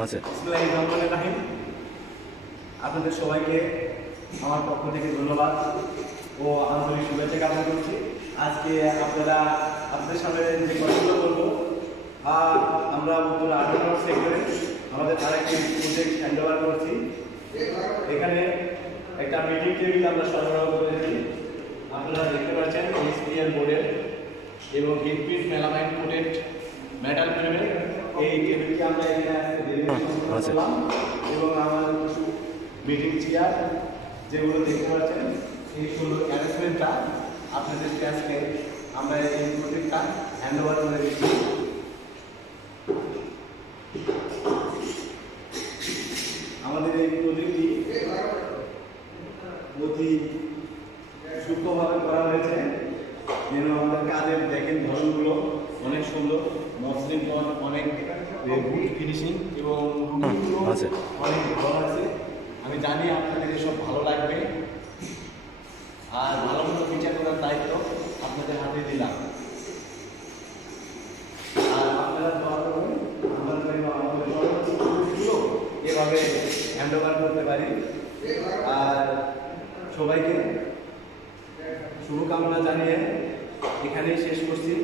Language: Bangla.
আচ্ছা, বিসমিল্লাহিররহমানিররহিম। আপনাদের সবাইকে আমার পক্ষ থেকে ধন্যবাদ ও আন্তরিক শুভেচ্ছা কামনা করছি। আজকে আপনাদের সামনে যে কথাগুলো বলবো, আমরা উত্তর 18 সেক্টরে আমাদের আরেকটি প্রজেক্ট হ্যান্ড ওভার করছি। এখানে একটা মিটিং টেবিল আমরা সরবরাহ করেছি। আপনারা দেখতে পাচ্ছেন এসপিএল বোর্ডের এবং হিটপ্রিন্ট মেলামাইন কোটেড মেটাল ফ্রেমের এই টেবিলটি আমরা এখানে আচ্ছা, করলাম এবং আমাদের কিছু মিটিং চেয়ার যেগুলো দেখতে পাচ্ছেন এই সুন্দর অ্যারেঞ্জমেন্টটা আপনাদেরকে আজকে আমরা এই প্রজেক্টটা হ্যান্ড ওভার করে দিচ্ছি। আমাদের এই প্রজেক্টটি অতি সূক্ষ্মভাবে করা হয়েছে যেন আমাদের কাজের দেখেন ধরনগুলো অনেক সুন্দর, মসৃণ অনেক গুড ফিনিশিং এবং আচ্ছা, অনেক ভালো আছে। আমি জানি আপনাদের এসব ভালো লাগবে, আর ভালো মতো বিচার করার দায়িত্ব আপনাদের হাতে দিলাম। আর আপনারা দোয়া করবেন আমাদের পরবর্তীগুলো এভাবে হ্যান্ড ওভার করতে পারি। আর সবাইকে শুভকামনা জানিয়ে এখানেই শেষ করছি।